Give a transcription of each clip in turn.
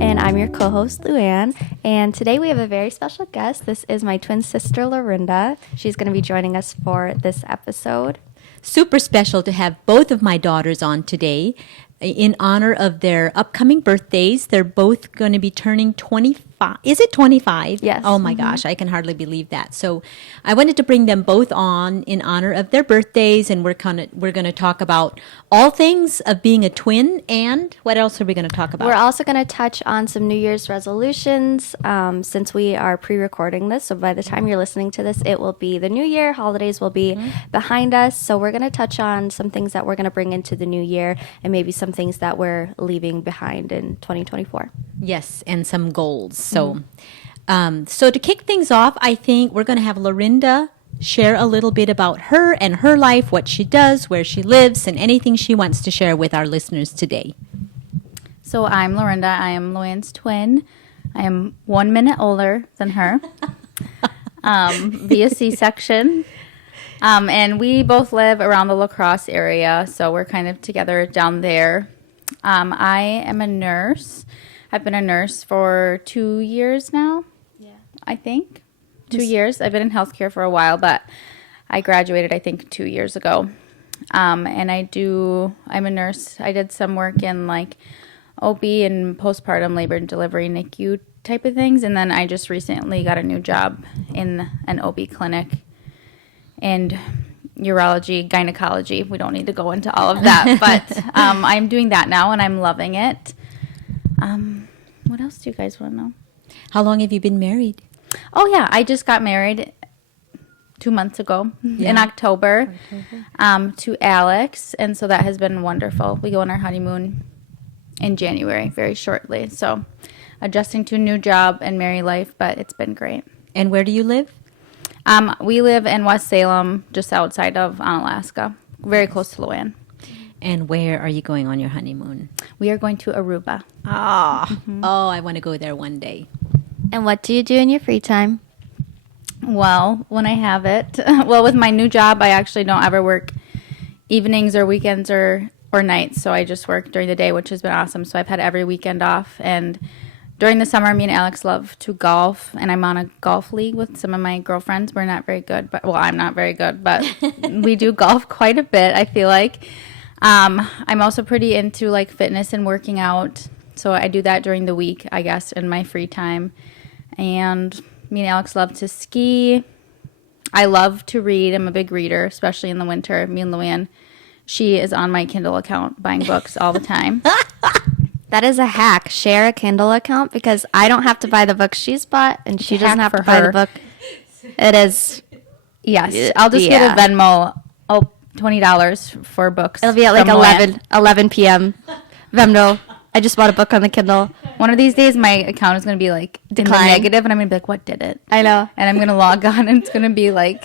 And I'm your co-host, Luanne. And today we have a very special guest. This is my twin sister, Lorinda. She's going to be joining us for this episode. Super special to have both of my daughters on today in honor of their upcoming birthdays. They're both going to be turning 25. Is it 25? Yes. Oh my gosh, I can hardly believe that. So I wanted to bring them both on in honor of their birthdays, and we're going to talk about all things of being a twin. And what else are we going to talk about? We're also going to touch on some New Year's resolutions since we are pre-recording this. So by the time you're listening to this, it will be the new year. Holidays will be behind us. So we're going to touch on some things that we're going to bring into the new year and maybe some things that we're leaving behind in 2024. Yes, and some goals. So, so to kick things off, I think we're going to have Lorinda share a little bit about her and her life, what she does, where she lives, and anything she wants to share with our listeners today. So I'm Lorinda. I am Luanne's twin. I am 1 minute older than her via C-section. And we both live around the La Crosse area, so we're kind of together down there. I am a nurse. I've been a nurse for 2 years now, I think. 2 years. I've been in healthcare for a while, but I graduated, I think, 2 years ago. And I'm a nurse. I did some work in like OB and postpartum labor and delivery, NICU type of things. And then I just recently got a new job in an OB clinic and urology, gynecology. We don't need to go into all of that, but I'm doing that now and I'm loving it. What else do you guys want to know? How long have you been married? Oh, yeah. I just got married 2 months ago in October to Alex. And so that has been wonderful. We go on our honeymoon in January very shortly. So adjusting to a new job and married life, but it's been great. And where do you live? We live in West Salem, just outside of Alaska, very close to Luanne. And where are you going on your honeymoon? We are going to Aruba. Oh, I want to go there one day. And what do you do in your free time? Well, when I have it. Well, with my new job, I actually don't ever work evenings or weekends or nights. So I just work during the day, which has been awesome. So I've had every weekend off. And during the summer, me and Alex love to golf. And I'm on a golf league with some of my girlfriends. We're not very good. Well, I'm not very good. But we do golf quite a bit, I feel like. I'm also pretty into like fitness and working out. So I do that during the week, I guess, in my free time. And me and Alex love to ski. I love to read. I'm a big reader, especially in the winter. Me and Luanne, she is on my Kindle account buying books all the time. That is a hack. Share a Kindle account because I don't have to buy the book she's bought and she doesn't have to buy the book. It is. Yes. I'll just get a Venmo. $20 for books. It'll be at like 11 p.m. Venmo. I just bought a book on the Kindle. One of these days, my account is going to be like decline. In the negative, and I'm going to be like, what did it? I know. And I'm going to log on, and it's going to be like...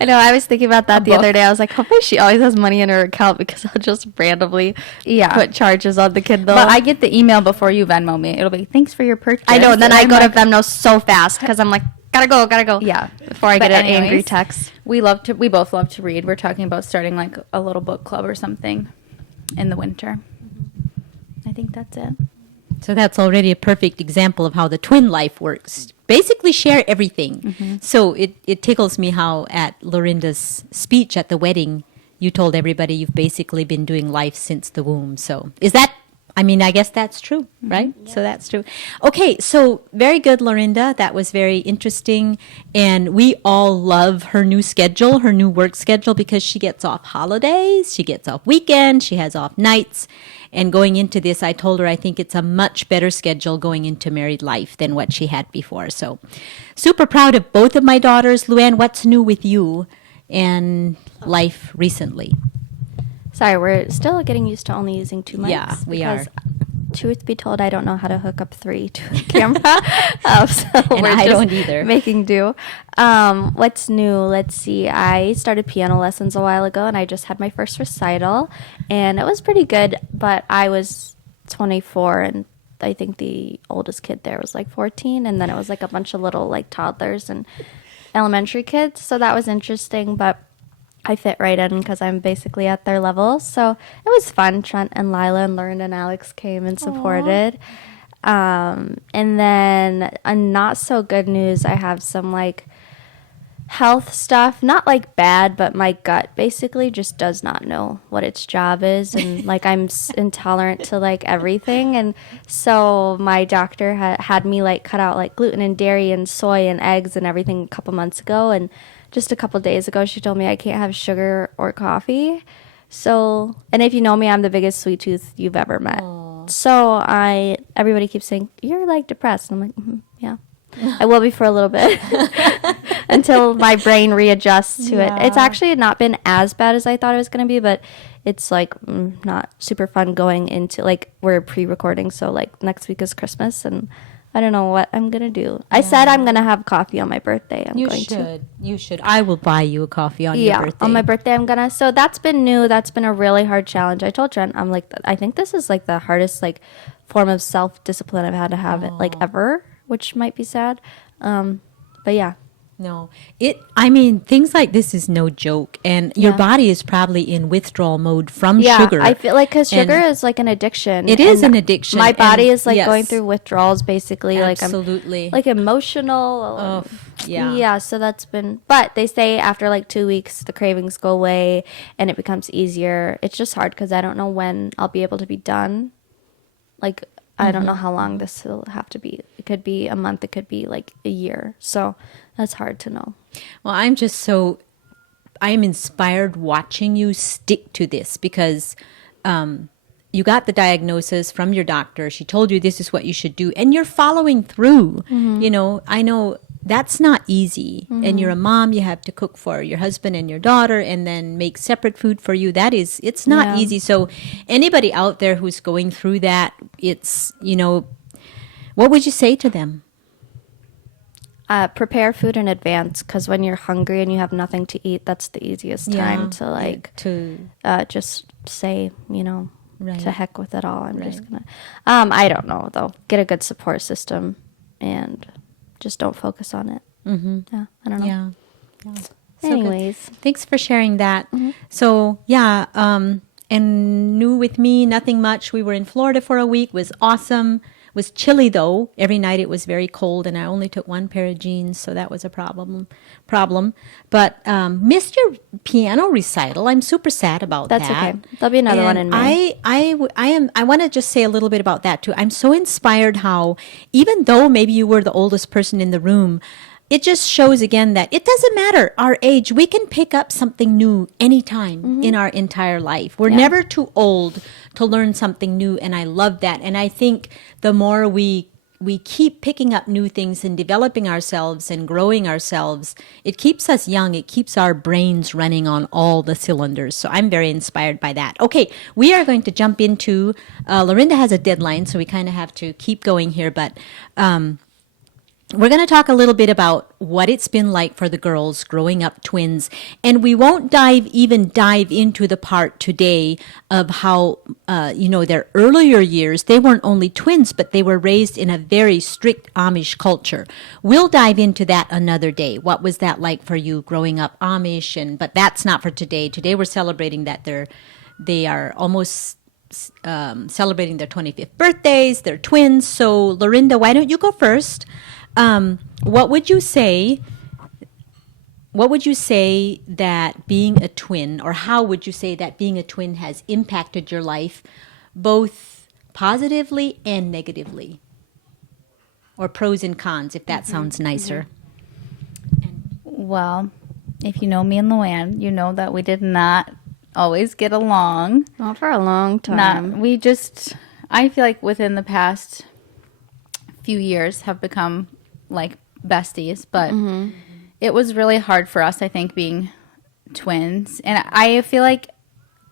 I know. I was thinking about that the other day. I was like, hopefully she always has money in her account because I'll just randomly put charges on the Kindle. But I get the email before you Venmo me. It'll be, thanks for your purchase. I know. And then I go to Venmo so fast because I'm like, gotta go. Yeah. Before I get an angry text. We both love to read. We're talking about starting like a little book club or something in the winter. I think that's it. So that's already a perfect example of how the twin life works. Basically share everything. Mm-hmm. So it tickles me how at Lorinda's speech at the wedding, you told everybody you've basically been doing life since the womb. So is that, I guess that's true, right? Mm-hmm. Yeah. So that's true. Okay, so very good, Lorinda. That was very interesting. And we all love her new schedule, her new work schedule, because she gets off holidays, she gets off weekends, she has off nights. And going into this, I told her I think it's a much better schedule going into married life than what she had before. So super proud of both of my daughters. Luanne, what's new with you and life recently? Sorry, we're still getting used to only using 2 mics. Yeah, we are. Truth be told, I don't know how to hook up 3 to a camera. So and I don't either. Making do. What's new? Let's see. I started piano lessons a while ago, and I just had my first recital, and it was pretty good, but I was 24, and I think the oldest kid there was like 14, and then it was like a bunch of little like toddlers and elementary kids, so that was interesting, but I fit right in because I'm basically at their level. So it was fun. Trent and Lila and Lauren and Alex came and supported. And then a not so good news, I have some like health stuff, not like bad, but my gut basically just does not know what its job is, and like I'm intolerant to like everything. And so my doctor had me like cut out like gluten and dairy and soy and eggs and everything a couple months ago, and just a couple days ago she told me I can't have sugar or coffee. So, and if you know me, I'm the biggest sweet tooth you've ever met. Aw. So everybody keeps saying you're like depressed, and I'm like, yeah, I will be for a little bit until my brain readjusts to it. It's actually not been as bad as I thought it was going to be, but it's like not super fun going into like we're pre-recording. So like next week is Christmas and I don't know what I'm going to do. I said I'm going to have coffee on my birthday. You should. I will buy you a coffee on your birthday. On my birthday I'm going to. So that's been new. That's been a really hard challenge. I told Trent, I'm like, I think this is like the hardest like form of self-discipline I've had to have it like ever, which might be sad. But yeah. No, I mean, things like this is no joke, and your body is probably in withdrawal mode from sugar. I feel like because sugar is like an addiction. It is an addiction. My body is like going through withdrawals, basically. Absolutely. Like I'm like emotional. Oh, yeah. Yeah. So that's been. But they say after like 2 weeks, the cravings go away and it becomes easier. It's just hard because I don't know when I'll be able to be done. Like I don't know how long this will have to be. It could be a month. It could be like a year. So that's hard to know. Well, I'm inspired watching you stick to this because you got the diagnosis from your doctor. She told you this is what you should do, and you're following through. You know, I know that's not easy. And you're a mom. You have to cook for your husband and your daughter and then make separate food for you. It's not easy. So anybody out there who's going through that, what would you say to them? Prepare food in advance because when you're hungry and you have nothing to eat, that's the easiest time to like just say, to heck with it all. I'm just gonna. I don't know though. Get a good support system and just don't focus on it. Yeah, I don't know. Yeah. So Anyways, thanks for sharing that. So and new with me, nothing much. We were in Florida for a week. Was awesome. Was chilly though. Every night it was very cold, and I only took one pair of jeans, so that was a problem. But missed your piano recital. I'm super sad about that. That's okay. There'll be another one in May. I want to just say a little bit about that too. I'm so inspired how even though maybe you were the oldest person in the room, it just shows again that it doesn't matter our age. We can pick up something new anytime in our entire life. We're never too old to learn something new, and I love that. And I think the more we keep picking up new things and developing ourselves and growing ourselves, it keeps us young. It keeps our brains running on all the cylinders. So I'm very inspired by that. Okay, we are going to jump into, Lorinda has a deadline, so we kind of have to keep going here, but we're going to talk a little bit about what it's been like for the girls growing up twins. And we won't dive into the part today of how, their earlier years, they weren't only twins, but they were raised in a very strict Amish culture. We'll dive into that another day. What was that like for you growing up Amish? But that's not for today. Today we're celebrating that they are almost celebrating their 25th birthdays. They're twins. So Lorinda, why don't you go first? What would you say that being a twin, or how would you say that being a twin has impacted your life, both positively and negatively? Or pros and cons, if that sounds nicer. Well, if you know me and Luanne, you know that we did not always get along. Not for a long time. I feel like within the past few years have become like besties, but it was really hard for us, I think, being twins. And I feel like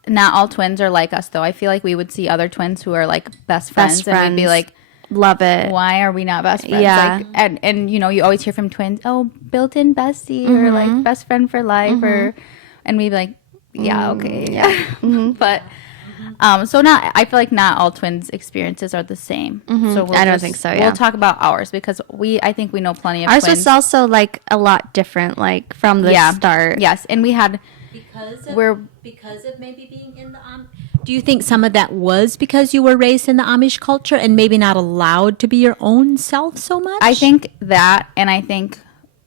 not all twins are like us, though. I feel like we would see other twins who are like best friends. And we'd be like, love it. Why are we not best friends? Yeah. Like, and you always hear from twins, oh, built-in bestie or like best friend for life, and we'd be like, yeah, okay, yeah. But I feel like not all twins' experiences are the same. So I don't think so. Yeah. We'll talk about ours because I think we know plenty of ours twins. was also like a lot different, like from the start. Yes, and we had Because of maybe being in the Do you think some of that was because you were raised in the Amish culture and maybe not allowed to be your own self so much? I think that, and I think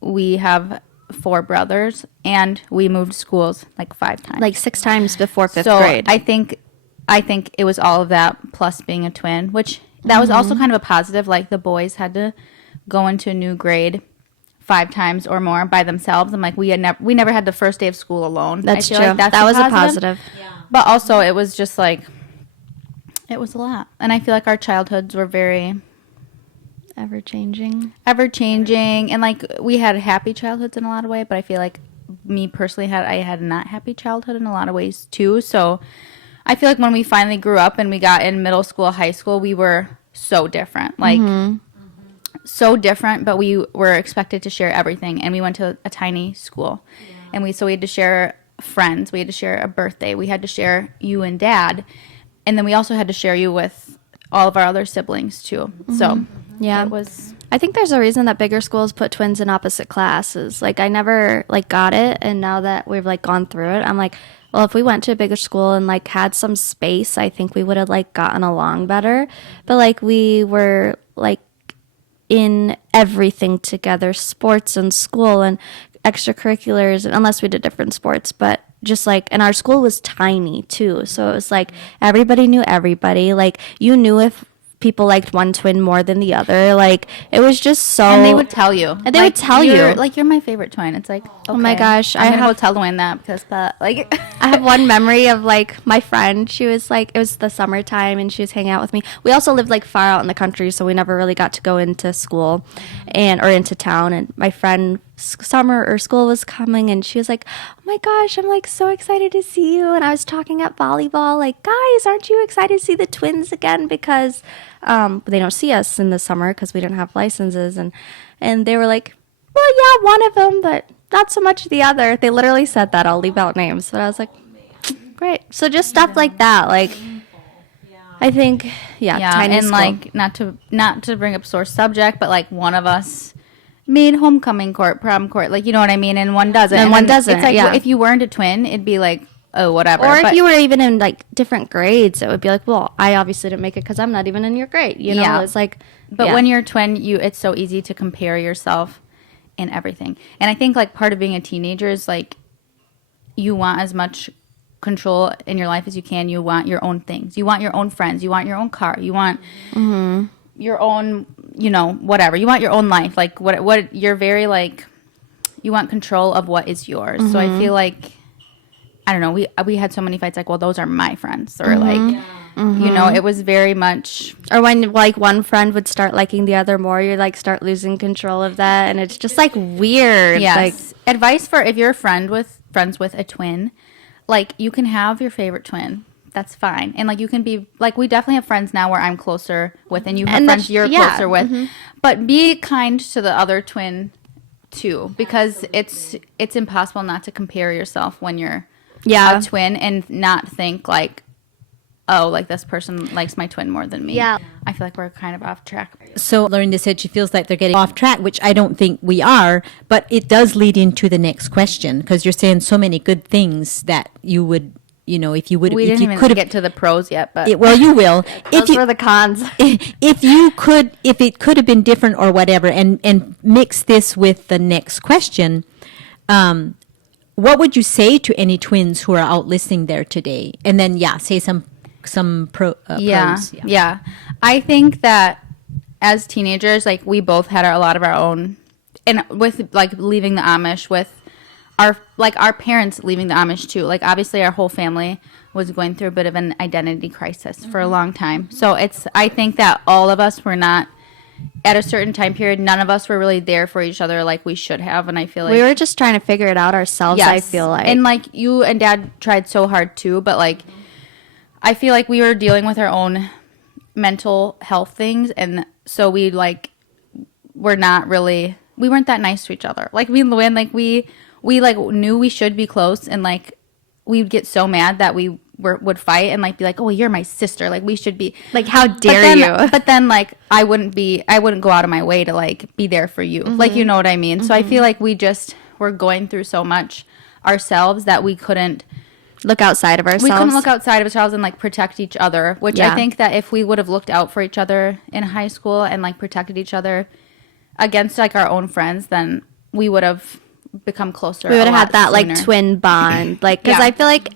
we have 4 brothers, and we moved schools like 5 times. Like 6 times before 5th So grade. I think it was all of that plus being a twin, which that was also kind of a positive. Like the boys had to go into a new grade 5 times or more by themselves. I'm like, we never had the first day of school alone. That's I feel true. Like that's that was a positive. But also it was just like, it was a lot. And I feel like our childhoods were very Ever changing. ever changing, and like we had happy childhoods in a lot of ways, but I feel like me personally I had a not happy childhood in a lot of ways too. So I feel like when we finally grew up and we got in middle school, high school, we were so different. Like so different, but we were expected to share everything, and we went to a tiny school. And we had to share friends, we had to share a birthday, we had to share you and dad, and then we also had to share you with all of our other siblings too. So Yeah. it was I think there's a reason that bigger schools put twins in opposite classes. Like, I never, like, got it, and now that we've, like, gone through it, I'm like, well, if we went to a bigger school and, like, had some space, I think we would have, like, gotten along better. But, like, we were, like, in everything together, sports and school and extracurriculars, unless we did different sports, but just like, and our school was tiny too, so it was like everybody knew everybody. Like, you knew if people liked one twin more than the other. Like, it was just so. and they would tell you. And they would tell you. Like, you're my favorite twin. It's like, okay, Oh my gosh, I'm I going to go have- tell Luanne that because like. I have one memory of like my friend. She was like, it was the summertime and she was hanging out with me. We also lived like far out in the country, so we never really got to go into school or into town. And my friend summer or school was coming and she was like, oh my gosh, I'm like so excited to see you. And I was talking at volleyball, like, guys, aren't you excited to see the twins again? Because they don't see us in the summer because we don't have licenses. And they were like, well, yeah, one of them, but not so much the other. They literally said that. I'll leave out names. But I was like, great. So just stuff like that. Like, I think, Yeah, tiny and school. like not to bring up sore subject, but like one of us made homecoming court, prom court, like, you know what I mean, and one doesn't. And one then doesn't, It's like, yeah. if you weren't a twin, it'd be like, oh, whatever. Or if But- you were even in like different grades, it would be like, well, I obviously didn't make it because I'm not even in your grade. You know, Yeah. it's like, But yeah. when you're a twin, it's so easy to compare yourself in everything. And I think like part of being a teenager is like you want as much control in your life as you can. You want your own things. You want your own friends. You want your own car. You want your own, you know, whatever. You want your own life. Like what you're very like, you want control of what is yours. So I feel like, I don't know, we had so many fights like, well, those are my friends, or like, you know, it was very much. Or when like one friend would start liking the other more, you like start losing control of that, and it's just like weird. Yes. Like, Advice for if you're friends with a twin, like you can have your favorite twin. That's fine. And like you can be like, we definitely have friends now where I'm closer with, and you have And friends that's- you're yeah, closer with. But be kind to the other twin too, because it's impossible not to compare yourself when you're Yeah. a twin and not think like, oh, like this person likes my twin more than me. Yeah. I feel like we're kind of off track. So Lorinda said she feels like they're getting off track, which I don't think we are, but it does lead into the next question because you're saying so many good things that you would, you know, if you would, We if didn't you even could get to the pros yet, but well, you will. those were the cons. If it could have been different or whatever, and mix this with the next question, what would you say to any twins who are out listening there today? And then, say some pros. Yeah. I think that as teenagers, like we both had a lot of our own, and with like leaving the Amish, with our parents leaving the Amish too. Like obviously our whole family was going through a bit of an identity crisis for a long time. So I think that all of us were not at a certain time period. None of us were really there for each other like we should have. And I feel like We were just trying to figure it out ourselves, I feel like. and like you and Dad tried so hard too, but like I feel like we were dealing with our own mental health things, and so we like we weren't that nice to each other. Like me and Luanne, like we like knew we should be close, and like we'd get so mad that we would fight and like be like, oh, you're my sister, like we should be like, how dare you? But then like I wouldn't go out of my way to like be there for you. Like, you know what I mean? So I feel like we just were going through so much ourselves that we couldn't look outside of ourselves. We couldn't look outside of ourselves and like protect each other, which I Yeah. think that if we would have looked out for each other in high school and like protected each other against like our own friends, then we would have become closer. We would a have had lot that like sooner. twin bond, like because Yeah. I feel like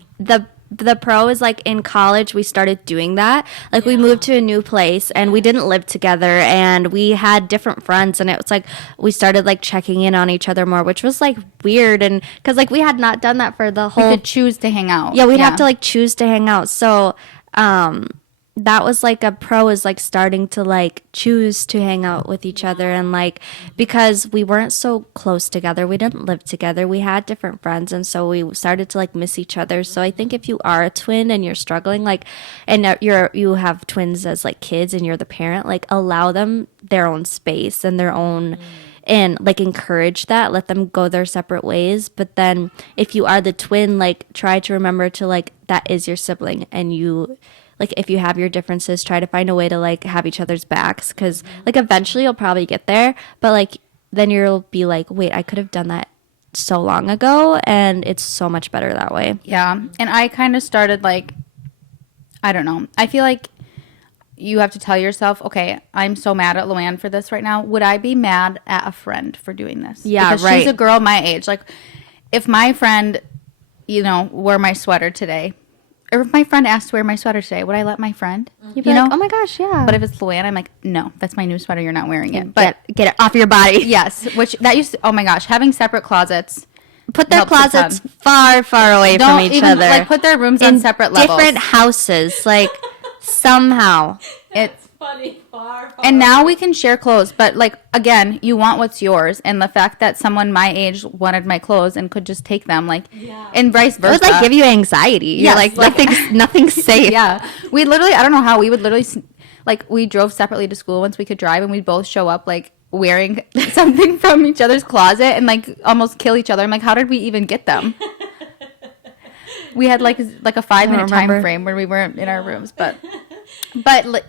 the pro is like in college we started doing that. Like we moved to a new place and we didn't live together and we had different friends and it was like we started like checking in on each other more, which was like weird and because like we had not done that for the We whole. could choose to hang out. Yeah, we'd have to like choose to hang out. So that was like a pro is like starting to like choose to hang out with each other and like because we weren't so close together, we didn't live together, we had different friends and so we started to like miss each other. So I think if you are a twin and you're struggling like and you have twins as like kids and you're the parent, like allow them their own space and their own and like encourage that, let them go their separate ways. But then if you are the twin, like try to remember to like that is your sibling and you like if you have your differences, try to find a way to like have each other's backs because like eventually you'll probably get there, but like then you'll be like, wait, I could have done that so long ago and it's so much better that way. Yeah. And I kind of started like, I don't know. I feel like you have to tell yourself, okay, I'm so mad at Luanne for this right now. Would I be mad at a friend for doing this? Yeah, because right. she's a girl my age. Like, if my friend, you know, wore my sweater today, or if my friend asked to wear my sweater today, would I let my friend? You'd be like, oh my gosh, yeah. But if it's Luanne, I'm like, no, that's my new sweater. You're not wearing it. But get it off your body. yes, which that used to, oh my gosh, having separate closets. Put their helps a ton. closets far, far away from Don't each even other. like put their rooms on separate levels. Different houses, like somehow. It's Funny, far. and now we can share clothes, but like again, you want what's yours, and the fact that someone my age wanted my clothes and could just take them, like, and vice It versa. would like give you anxiety. You're Yes, like like- nothing's safe. Yeah, we literally, I don't know how we would literally, like, we drove separately to school once we could drive, and we'd both show up like wearing something from each other's closet and like almost kill each other. I'm like, how did we even get them? We had like a 5-minute time remember. frame where we weren't in our rooms, but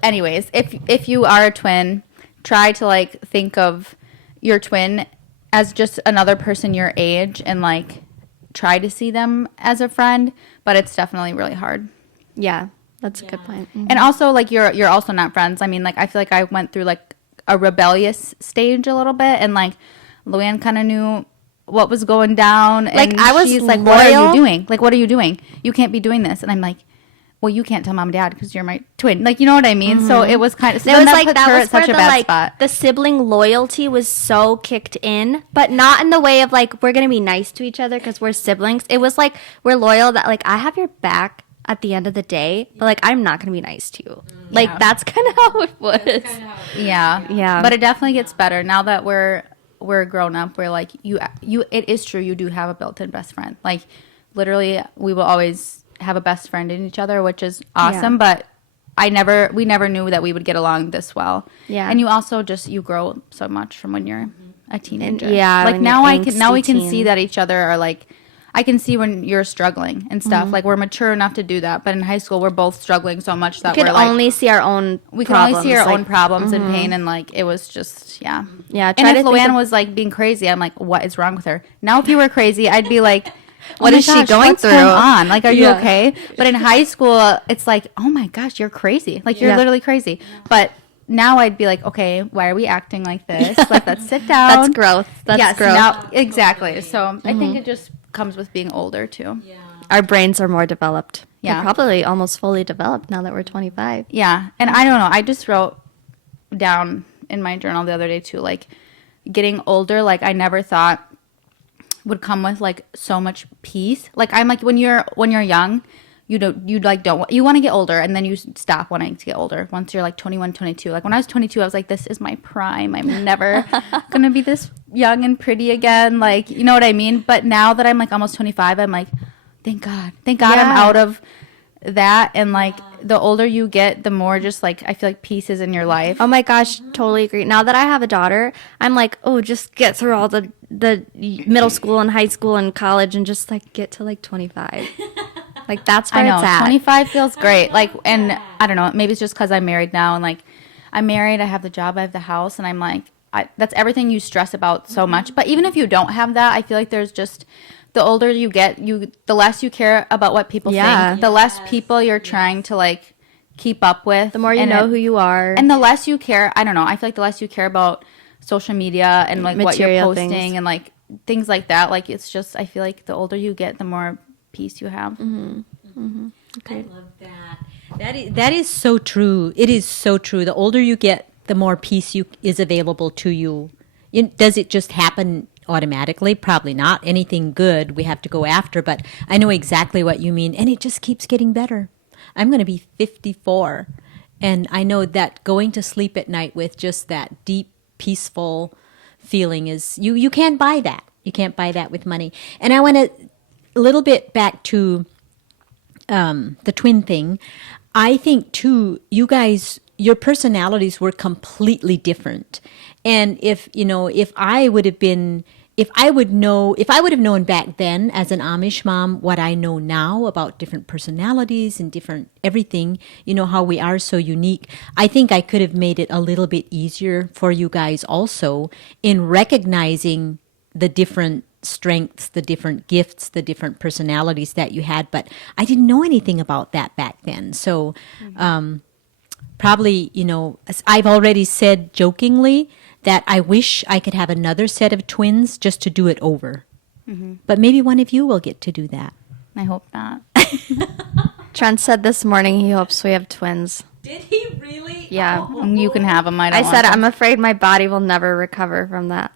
anyways, if you are a twin, try to like think of your twin as just another person your age and like try to see them as a friend, but it's definitely really hard. Yeah, that's a good point. And also like you're also not friends. I mean, like I feel like I went through like a rebellious stage a little bit, and like Luanne kind of knew what was going down. Like, and I was she's like, "What are loyal. you doing? Like, what are you doing? You can't be doing this." And I'm like, "Well, you can't tell mom and dad because you're my twin." Like, you know what I mean? So it was kind of. So It then was that like puts that her was at such where a the bad like spot. the sibling loyalty was so kicked in, but not in the way of like we're gonna be nice to each other because we're siblings. It was like we're loyal that like I have your back at the end of the day, but like I'm not gonna be nice to you. Like that's kind of how it was. Yeah, Yeah. But it definitely gets better now that we're grown up. We're like you. It is true. You do have a built-in best friend. Like literally, we will always have a best friend in each other, which is awesome. Yeah. But we never knew that we would get along this well. Yeah. And you also you grow so much from when you're a teenager. yeah, Like when now you're now we angsty can see teen. that each other are like. I can see when you're struggling and stuff. Like we're mature enough to do that, but in high school we're both struggling so much that We could we're like only see our own. we can only see our like, own problems and pain, and like it was just Yeah, And try if to think Luann of- was like being crazy, I'm like, what is wrong with her? Now, if you were crazy, I'd be like, What oh my is she gosh, going what's through? Going on? Like, are you Yeah. okay? But in high school, it's like, oh my gosh, you're crazy. Like you're Yeah. literally crazy. But now I'd be like, okay, why are we acting like this? Like, let's sit down. That's growth. That's yes, growth. Now, exactly. So I think it just comes with being older too. Our brains are more developed. Yeah. They're probably almost fully developed now that we're 25. Yeah. And I don't know. I just wrote down in my journal the other day too, like getting older, like I never thought would come with like so much peace. Like I'm like when you're young, you want to get older and then you stop wanting to get older once you're like 21, 22. Like when I was 22, I was like, this is my prime. I'm never going to be this young and pretty again. Like, you know what I mean? But now that I'm like almost 25, I'm like, thank God I'm Yeah. out of that. And like the older you get, the more just like I feel like peace is in your life. Oh my gosh, totally agree. Now that I have a daughter, I'm like, oh, just get through all the middle school and high school and college and just like get to like 25. Like that's where I know it's at. 25 feels great. Like, and I don't know, maybe it's just because I'm married now, and like I'm married, I have the job, I have the house, and I'm like, that's everything you stress about so much. But even if you don't have that, I feel like there's the older you get, the less you care about what people Yeah. think. The less people you're trying to like keep up with. The more you and know who you are. and the less you care. I don't know. I feel like the less you care about social media and like what you're Material posting things. and like things like that. Like it's just, I feel like the older you get, the more peace you have. I love that. That is so true. It is so true. The older you get, the more peace is available to you. Does it just happen automatically? Probably not. Anything good we have to go after, but I know exactly what you mean, and it just keeps getting better. I'm going to be 54, and I know that going to sleep at night with just that deep, peaceful feeling is you can't buy that. You can't buy that with money. And I want to a little bit back to the twin thing. I think too, you guys, your personalities were completely different. And if I would have known back then as an Amish mom what I know now about different personalities and different everything, how we are so unique, I think I could have made it a little bit easier for you guys also in recognizing the different strengths, the different gifts, the different personalities that you had. But I didn't know anything about that back then. So probably, as I've already said jokingly, that I wish I could have another set of twins just to do it over. But maybe one of you will get to do that. I hope not. Trent said this morning he hopes we have twins. Did he really? Yeah. You can have them. I said I'm afraid my body will never recover from that.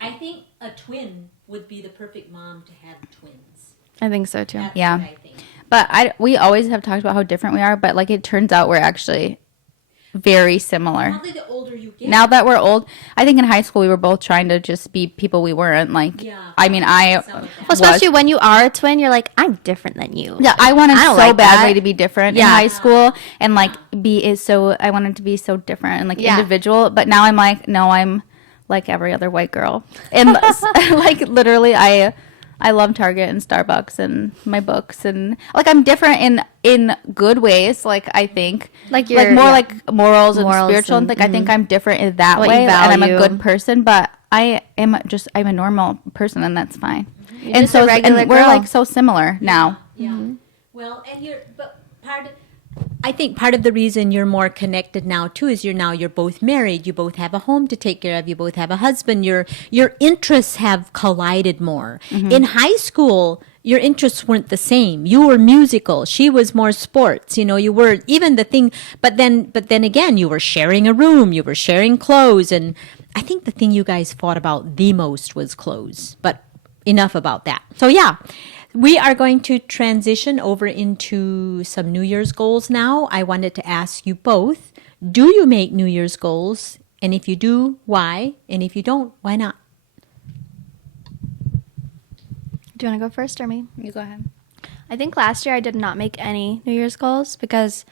I think a twin would be the perfect mom to have twins. I think so too. That's Yeah. what I think. But we always have talked about how different we are, but like it turns out we're actually very similar. Probably the older you get. Now that we're old, I think in high school we were both trying to just be people we weren't. Like, Yeah. I mean, Some of that. Well, especially when you are a twin, you're like, I'm different than you. yeah, I wanted I don't so like badly that. to be different in Yeah. high school and like I wanted to be so different and like Yeah. individual. But now I'm like, no, I'm like every other white girl. And like literally, I love Target and Starbucks and my books and like I'm different in good ways. Like I think Like like you're- more yeah. like morals and Morals spiritual and and- like I think I'm different in that What you way and I'm a value. good person. But I'm a normal person and that's fine. You're And just a so regular and we're girl. like so similar now. Yeah. Well, I think part of the reason you're more connected now too is you're both married. You both have a home to take care of. You both have a husband. Your interests have collided more. In high school, your interests weren't the same. You were musical. She was more sports. You were even the thing. But then again, you were sharing a room. You were sharing clothes. And I think the thing you guys fought about the most was clothes. But enough about that. So yeah. We are going to transition over into some New Year's goals now. I wanted to ask you both, do you make New Year's goals? And if you do, why? And if you don't, why not? Do you want to go first or me? You go ahead. I think last year I did not make any New Year's goals because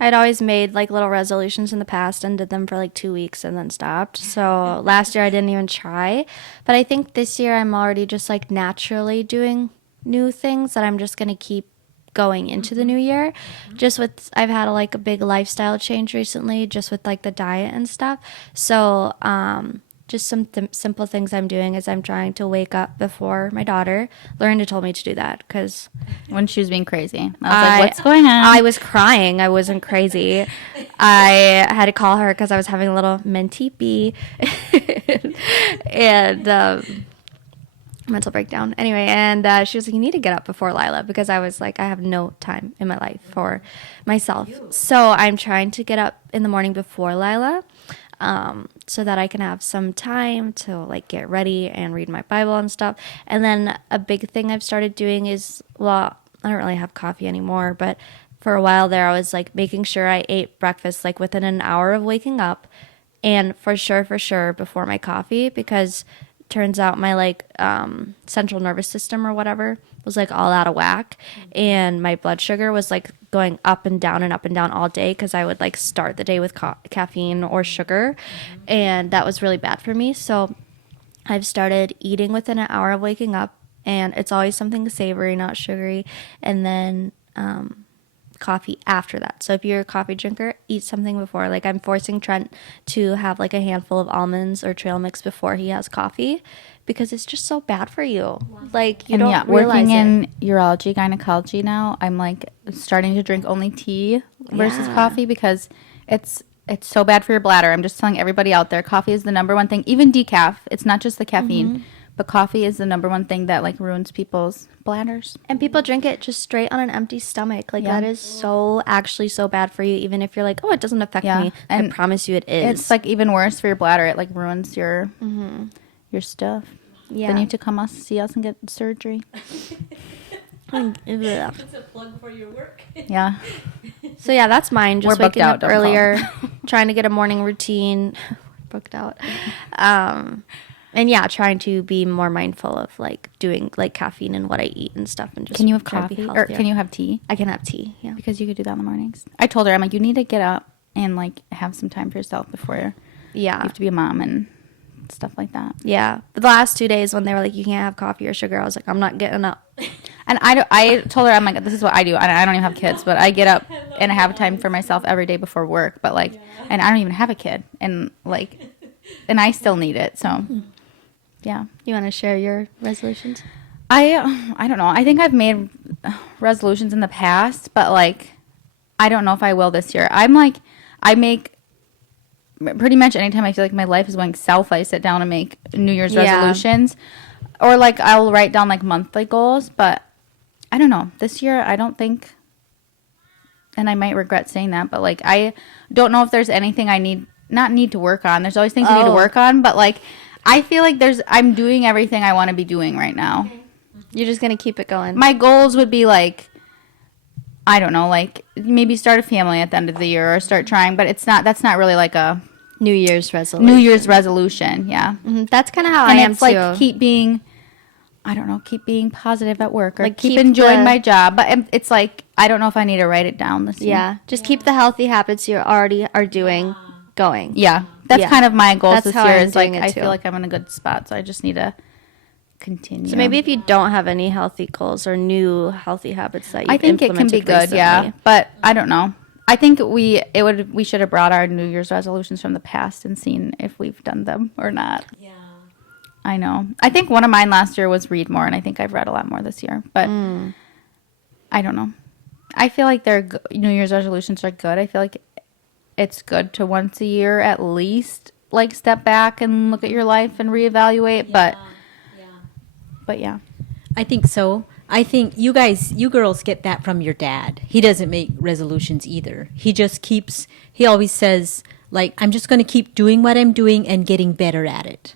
I'd always made like little resolutions in the past and did them for like 2 weeks and then stopped. So last year I didn't even try. But I think this year I'm already just like naturally doing new things that I'm just going to keep going into the new year. Just with, I've had a big lifestyle change recently, just with like the diet and stuff. So, just some simple things I'm doing is I'm trying to wake up before my daughter. Lorinda told me to do that because When she was being crazy. I was like, what's going on? I was crying. I wasn't crazy. I had to call her because I was having a little mentipi and mental breakdown. Anyway, and she was like, you need to get up before Lila because I was like, I have no time in my life for myself. So I'm trying to get up in the morning before Lila so that I can have some time to like get ready and read my Bible and stuff. And then a big thing I've started doing is, well, I don't really have coffee anymore, but for a while there I was like making sure I ate breakfast like within an hour of waking up and for sure before my coffee because turns out my like central nervous system or whatever was like all out of whack and my blood sugar was like going up and down all day because I would like start the day with caffeine or sugar and that was really bad for me. So I've started eating within an hour of waking up and it's always something savory, not sugary, and then coffee after that. So if you're a coffee drinker, eat something before. Like I'm forcing Trent to have like a handful of almonds or trail mix before he has coffee because it's just so bad for you. Like you And don't yeah, realize working it. in urology, gynecology now, I'm like starting to drink only tea versus Yeah. coffee because it's so bad for your bladder. I'm just telling everybody out there, coffee is the number one thing. Even decaf, it's not just the caffeine, but coffee is the number one thing that like ruins people's bladders. And people drink it just straight on an empty stomach. Like Yeah. that is so actually so bad for you. Even if you're like, oh, it doesn't affect Yeah. me. And I promise you, it is. It's like even worse for your bladder. It like ruins your stuff. yeah. Then you have to come see us and get surgery. Ugh. It's a plug for your work. Yeah. So yeah, that's mine. Just We're booked waking out, up don't call. earlier, trying to get a morning routine. Booked out. And yeah, trying to be more mindful of like doing like caffeine and what I eat and stuff, and just Can you have trying to be coffee or healthier. can you have tea? I can have tea. Yeah. Because you could do that in the mornings. I told her, I'm like, you need to get up and like have some time for yourself before you Yeah. have to be a mom and stuff like that. Yeah. But the last 2 days when they were like, you can't have coffee or sugar, I was like, I'm not getting up. And I told her, I'm like, this is what I do. I don't even have kids, but I get up and I have time for myself every day before work. But like, and I don't even have a kid, and like, and I still need it. So, yeah. You want to share your resolutions? I don't know. I think I've made resolutions in the past, but like, I don't know if I will this year. I'm like, I make pretty much anytime I feel like my life is going south, I sit down and make New Year's Yeah. resolutions, or like I'll write down like monthly goals. But I don't know. This year, I don't think, and I might regret saying that, but like I don't know if there's anything I not need to work on. There's always things I need to Oh. work on, but like I feel like I'm doing everything I want to be doing right now. You're just going to keep it going. My goals would be like, I don't know, like maybe start a family at the end of the year or start trying, but that's not really like a New Year's resolution. New Year's resolution. Yeah. Mhm. That's kind of how And I am it's like too. keep being positive at work or Like, keep keep enjoying the- my job. But it's like, I don't know if I need to write it down this year. Yeah. Just keep the healthy habits you already are doing going. Yeah. That's Yeah. kind of my goals That's this how year I'm is like, doing it I too. feel like I'm in a good spot. So I just need to continue. So maybe if you don't have any healthy goals or new healthy habits that you've I think it can be implemented good, yeah. recently. But I don't know. I think we should have brought our New Year's resolutions from the past and seen if we've done them or not. Yeah. I know. I think one of mine last year was read more, and I think I've read a lot more this year. But I don't know. I feel like New Year's resolutions are good. I feel like it's good to once a year at least like step back and look at your life and reevaluate. But yeah. I think so. I think you girls get that from your dad. He doesn't make resolutions either. He always says, like, I'm just going to keep doing what I'm doing and getting better at it.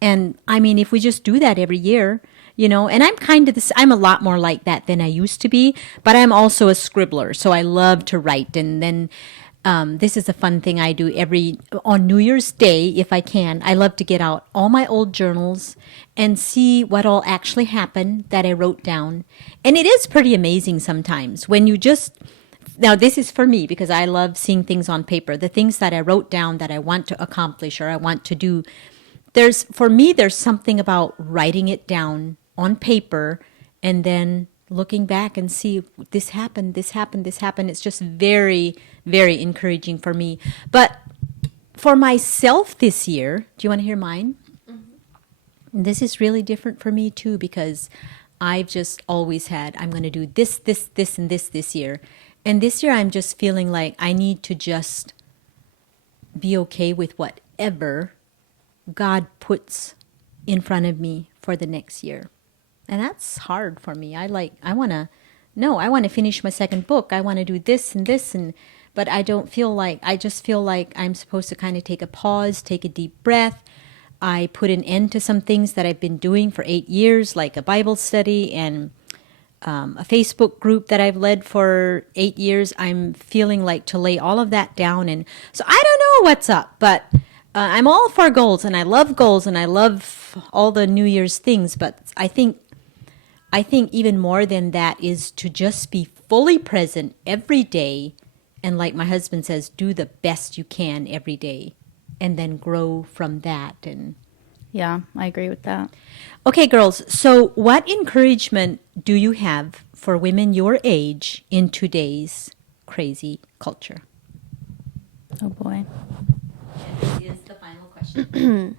And I mean, if we just do that every year, and I'm kind of I'm a lot more like that than I used to be, but I'm also a scribbler. So I love to write. And then this is a fun thing I do on New Year's Day, if I can. I love to get out all my old journals and see what all actually happened that I wrote down. And it is pretty amazing sometimes when you now this is for me because I love seeing things on paper, the things that I wrote down that I want to accomplish or I want to do. For me, there's something about writing it down on paper and then looking back and see this happened. It's just very, very encouraging for me. But for myself this year, do you want to hear mine? Mm-hmm. This is really different for me too because I've just always I'm going to do this, and this year. And this year I'm just feeling like I need to just be okay with whatever God puts in front of me for the next year. And that's hard for me. I want to finish my second book. I want to do this, but I don't feel like, I just feel like I'm supposed to kind of take a pause, take a deep breath. I put an end to some things that I've been doing for 8 years, like a Bible study and a Facebook group that I've led for 8 years. I'm feeling like to lay all of that down. And so I don't know what's up, but I'm all for goals and I love all the New Year's things. But I think even more than that is to just be fully present every day. And like my husband says, do the best you can every day and then grow from that. And Yeah, I agree with that. Okay, girls, so what encouragement do you have for women your age in today's crazy culture? Oh boy. This is the final question.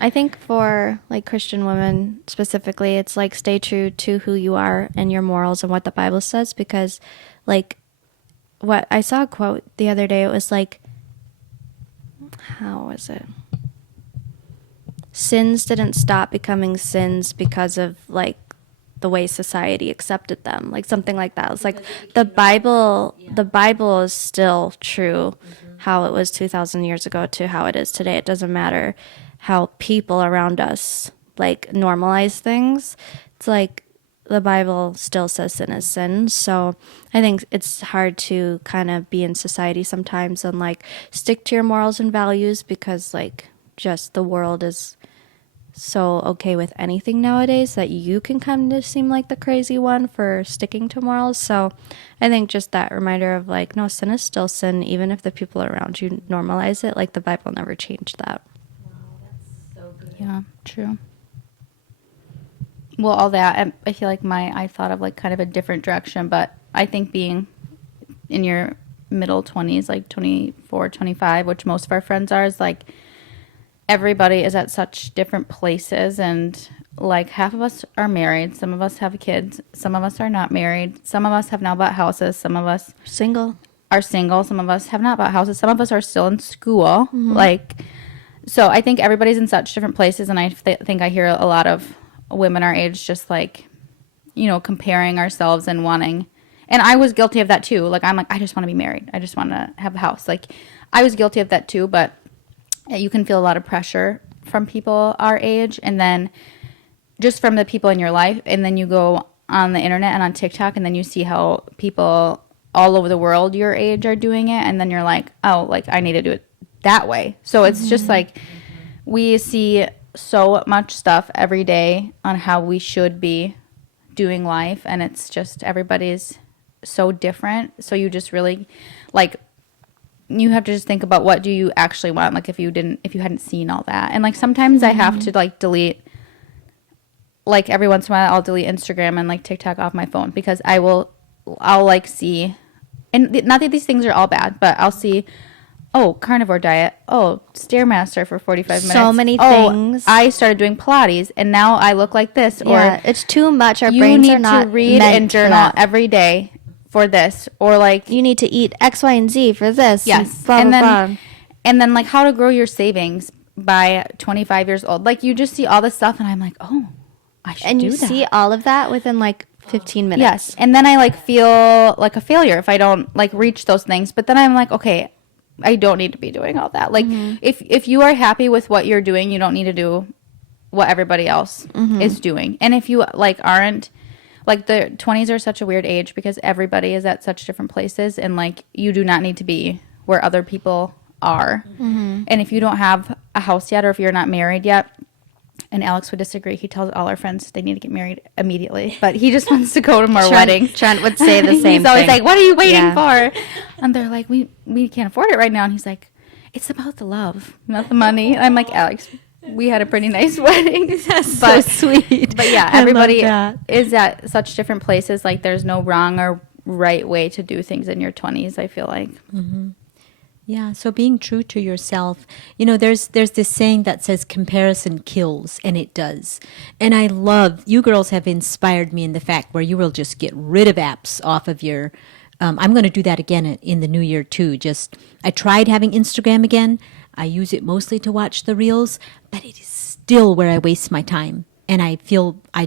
I think for like Christian women specifically, it's like stay true to who you are and your morals and what the Bible says, because like what I saw a quote the other day, it was like, how was it? Sins didn't stop becoming sins because of like the way society accepted them, like something like that. It's like the Bible is still true, how it was 2,000 years ago to how it is today. It doesn't matter how people around us like normalize things. It's like the Bible still says sin is sin. So I think it's hard to kind of be in society sometimes and like stick to your morals and values, because like just the world is so okay with anything nowadays that you can kind of seem like the crazy one for sticking to morals. So I think just that reminder of like, no, sin is still sin, even if the people around you normalize it. Like the Bible never changed that. Yeah, true. Well, all that, I feel like I thought of like kind of a different direction, but I think being in your middle 20s, like 24, 25, which most of our friends are, is like everybody is at such different places, and like half of us are married, some of us have kids, some of us are not married, some of us have now bought houses, some of us Single. are single, some of us have not bought houses, some of us are still in school. Like, so I think everybody's in such different places, and I think I hear a lot of women our age just like, you know, comparing ourselves and wanting, and I was guilty of that too. Like, I'm like, I just want to be married, I just want to have a house. Like, I was guilty of that too, but you can feel a lot of pressure from people our age, and then just from the people in your life, and then you go on the internet and on TikTok, and then you see how people all over the world your age are doing it, and then you're like, oh, like I need to do it that way. So it's just like we see so much stuff every day on how we should be doing life, and it's just everybody's so different. So you just really like, you have to just think about what do you actually want, like if you hadn't seen all that. And like sometimes I have to like delete, like every once in a while I'll delete Instagram and like TikTok off my phone, because I'll like see, and not that these things are all bad, but I'll see, oh, carnivore diet, oh, Stairmaster for 45 minutes. So many oh, things. I started doing Pilates and now I look like this. Yeah, Or it's too much. Our you brains are need not to read meant and for journal that. every day for this. Or like, You need to eat X, Y, and Z for this. yes. Blah, and blah, then blah. and then like how to grow your savings by 25 years old. Like you just see all this stuff and I'm like, oh, I should And do you that. see all of that within like 15 minutes. Yes. And then I like feel like a failure if I don't like reach those things. But then I'm like, okay, I don't need to be doing all that. Like if you are happy with what you're doing, you don't need to do what everybody else is doing. And if you like aren't, like the 20s are such a weird age because everybody is at such different places, and like you do not need to be where other people are. And if you don't have a house yet, or if you're not married yet, and Alex would disagree, he tells all our friends they need to get married immediately, but he just wants to go to more weddings. Trent would say the same He's always thing. like, what are you waiting Yeah. for? And they're like, we can't afford it right now. And he's like, it's about the love, not the money. And I'm like, Alex, we had a pretty nice wedding. That's so sweet. But yeah, I love everybody that. is at such different places. Like there's no wrong or right way to do things in your 20s, I feel like. Yeah, so being true to yourself. You know, there's this saying that says comparison kills, and it does. And I love, you girls have inspired me in the fact where you will just get rid of apps off of your, I'm going to do that again in the new year too. I tried having Instagram again. I use it mostly to watch the reels, but it is still where I waste my time. And I feel I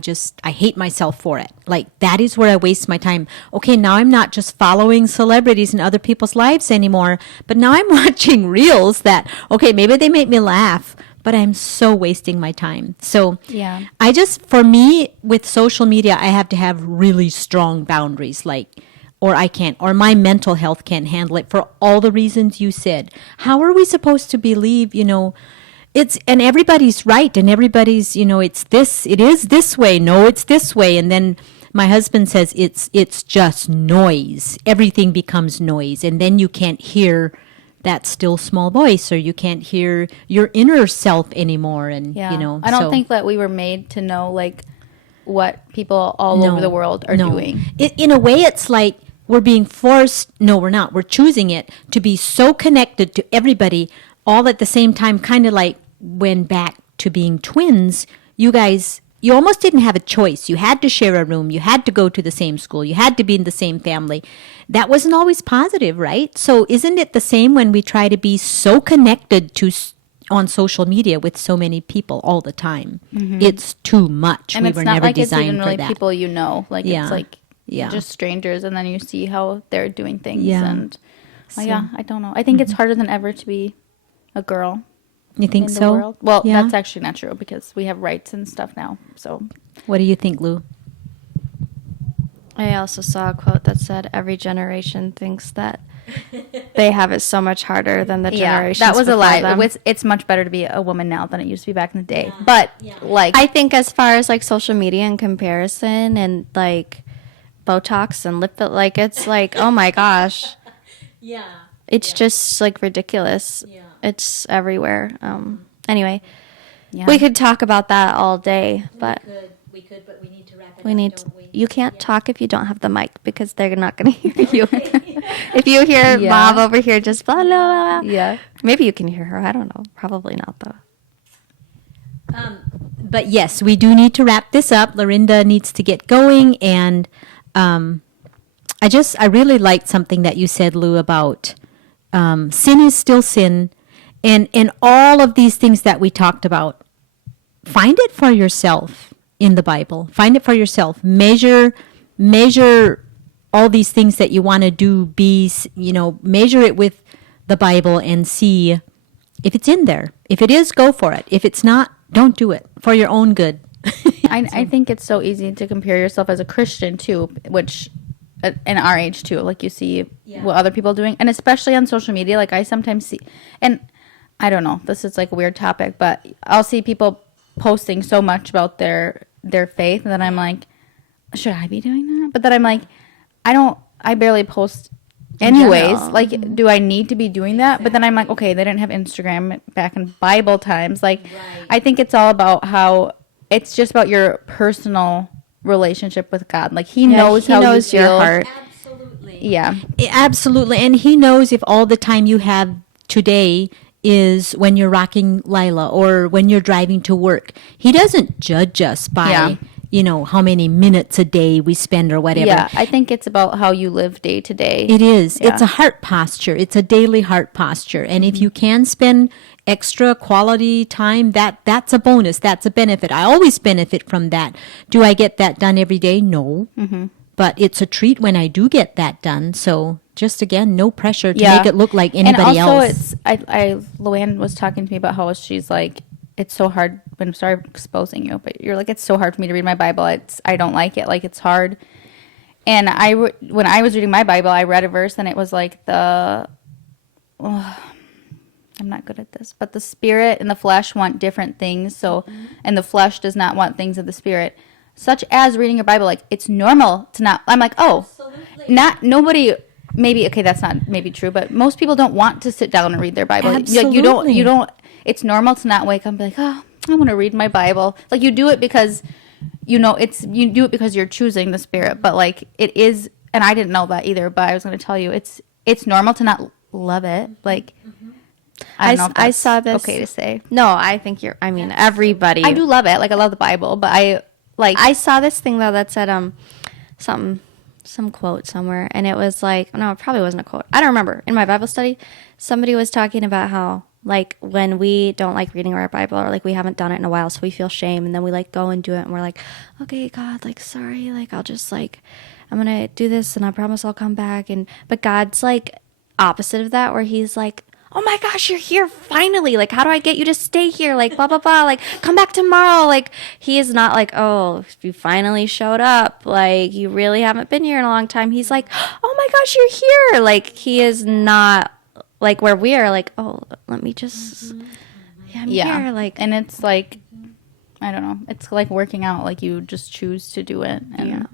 hate myself for it. Like, that is where I waste my time. Okay, now I'm not just following celebrities and other people's lives anymore, but now I'm watching reels that, okay, maybe they make me laugh, but I'm so wasting my time. So Yeah. for me, with social media, I have to have really strong boundaries, or my mental health can't handle it for all the reasons you said. How are we supposed to believe, and everybody's right, and everybody's, it is this way. No, it's this way. And then my husband says it's just noise. Everything becomes noise. And then you can't hear that still small voice, or you can't hear your inner self anymore. And, Yeah. you know, I don't so- think that we were made to know like what people all over the world are doing. In a way, it's like we're being forced. No, we're not. We're choosing it to be so connected to everybody all at the same time, kind of like when back to being twins, you guys, you almost didn't have a choice. You had to share a room. You had to go to the same school. You had to be in the same family. That wasn't always positive, right? So isn't it the same when we try to be so connected to on social media with so many people all the time? It's too much. And We it's were not never like it's designed even for really that. people you know. Like Yeah. it's like Yeah. just strangers, and then you see how they're doing things. Yeah. And yeah, I don't know. I think it's harder than ever to be a girl You think in so? the world. Well, Yeah. that's actually not true because we have rights and stuff now. So What do you think, Lou? I also saw a quote that said every generation thinks that they have it so much harder than the generations that was a before lie. them. It's much better to be a woman now than it used to be back in the day. But like I think as far as like social media in comparison and like Botox and lip, like it's like, oh my gosh, Yeah. it's just like ridiculous. Yeah. It's everywhere. Anyway, yeah. we could talk about that all day, but We could, but we need to wrap it we need. You can't talk if you don't have the mic because they're not going to hear you. If you hear Yeah. Bob over here, just blah, blah, blah. Yeah. Maybe you can hear her. I don't know. Probably not though. But yes, we do need to wrap this up. Lorinda needs to get going, and I really liked something that you said, Lou, about sin is still sin, and all of these things that we talked about. Find it for yourself in the Bible. Find it for yourself. Measure all these things that you want to do. Measure it with the Bible and see if it's in there. If it is, go for it. If it's not, don't do it for your own good. I think it's so easy to compare yourself as a Christian too, which in our age too, like you see what other people are doing, and especially on social media. Like I sometimes see, and I don't know, this is like a weird topic, but I'll see people posting so much about their faith, and then I'm like, should I be doing that? But then I'm like, I barely post anyways. general. Like, do I need to be doing that? But then I'm like, okay, they didn't have Instagram back in Bible times. Like, I think it's all about how it's just about your personal relationship with God. Like, He knows He how knows you your feel. heart. Absolutely. Yeah. Absolutely. And He knows if all the time you have today is when you're rocking Lila or when you're driving to work. He doesn't judge us by, how many minutes a day we spend or whatever. Yeah, I think it's about how you live day to day. It is. Yeah. It's a heart posture. It's a daily heart posture. And if you can spend extra quality time, that's a bonus. That's a benefit. I always benefit from that. Do I get that done every day? No. But it's a treat when I do get that done. So just again, no pressure to make it look like anybody and also else. Luanne was talking to me about how she's like, it's so hard. I'm sorry exposing you, but you're like, it's so hard for me to read my Bible. I don't like it. Like, it's hard. And when I was reading my Bible, I read a verse, and it was like I'm not good at this, but the spirit and the flesh want different things. So, and the flesh does not want things of the spirit, such as reading your Bible. Like, it's normal to not. I'm like, oh, not nobody. Maybe okay, that's not maybe true, but most people don't want to sit down and read their Bible. Like, you don't. It's normal to not wake up and be like, oh, I want to read my Bible. Like, you do it because you do it because you're choosing the spirit. But like, it is, and I didn't know that either. But I was going to tell you, it's normal to not love it. Like, I don't know if I that's saw this. okay to say. No, I think everybody. I do love it. Like, I love the Bible, but I saw this thing though that said some quote somewhere, and it was like, no, it probably wasn't a quote. I don't remember. In my Bible study, somebody was talking about how like when we don't like reading our Bible, or like we haven't done it in a while, so we feel shame, and then we like go and do it, and we're like, okay, God, like sorry, like I'll just like I'm gonna do this, and I promise I'll come back. But God's like opposite of that, where He's like, oh my gosh, you're here finally. Like, how do I get you to stay here? Like, blah, blah, blah. Like, come back tomorrow. Like, He is not like, oh, you finally showed up. Like, you really haven't been here in a long time. He's like, oh my gosh, you're here. Like, He is not like where we are like, oh, let me just, I'm here. Like, and it's like, I don't know. It's like working out. Like, you just choose to do it. And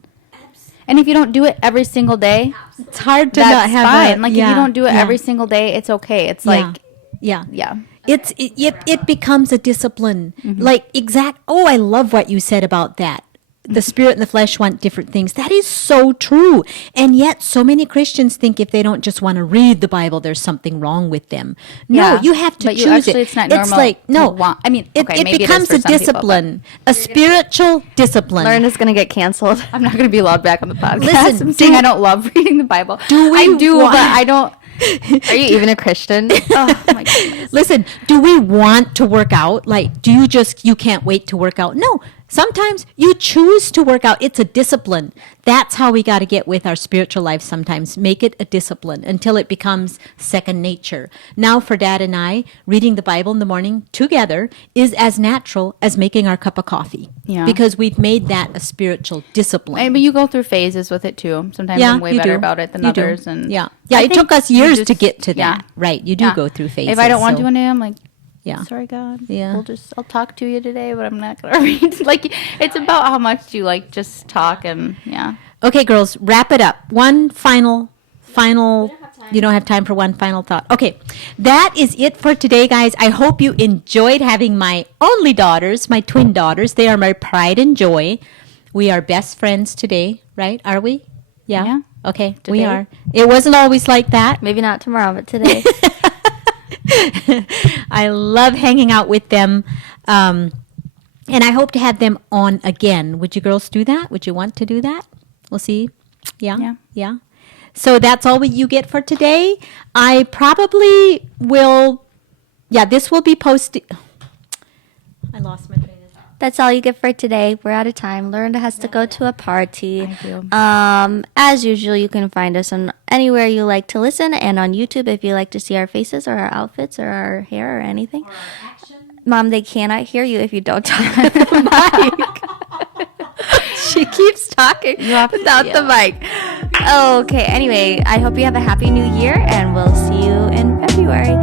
And if you don't do it every single day, It's hard to that's not have fine. a, Like if you don't do it every single day, it's okay. It's like, yeah. yeah. It becomes a discipline. Like I love what you said about that. The spirit and the flesh want different things. That is so true. And yet so many Christians think if they don't just want to read the Bible, there's something wrong with them. No, Yeah. you have to But you choose actually, it. it's not normal like, to no. want- I mean, okay, it maybe it is becomes for a some people, discipline, a spiritual discipline. Lorinda's gonna get canceled. I'm not going to be allowed back on the podcast. Listen, I'm saying I don't love reading the Bible. Do we I do, want- but I don't. Are you even a Christian? Oh my goodness. Listen, do we want to work out? Like, you can't wait to work out? No. Sometimes you choose to work out. It's a discipline. That's how we got to get with our spiritual life sometimes. Make it a discipline until it becomes second nature. Now for Dad and I, reading the Bible in the morning together is as natural as making our cup of coffee. Yeah. Because we've made that a spiritual discipline. But you go through phases with it too. Sometimes I'm way you better do. about it than You do. others. And yeah, I it think took us you years just- to get to yeah. that. Right, you do Yeah. go through phases. If I don't want so- to one day, I'm like, Yeah. sorry, God. Yeah. I'll talk to you today, but I'm not gonna read. Like it's about how much you like just talk and yeah. Okay, girls, wrap it up. One final. You don't have time for one final thought. Okay, that is it for today, guys. I hope you enjoyed having my only daughters, my twin daughters. They are my pride and joy. We are best friends today, right? Are we? Yeah. Yeah. Okay, we Today. are. It wasn't always like that. Maybe not tomorrow, but today. I love hanging out with them. And I hope to have them on again. Would you girls do that? Would you want to do that? We'll see. Yeah. Yeah. So that's all you get for today. I probably will. Yeah, this will be posted. I lost my train of thought. That's all you get for today. We're out of time. Lorinda has to go to a party. I do. As usual, you can find us on anywhere you like to listen and on YouTube if you like to see our faces or our outfits or our hair or anything. Mom, they cannot hear you if you don't talk to the mic. She keeps talking without the mic. Okay, anyway, I hope you have a happy new year and we'll see you in February.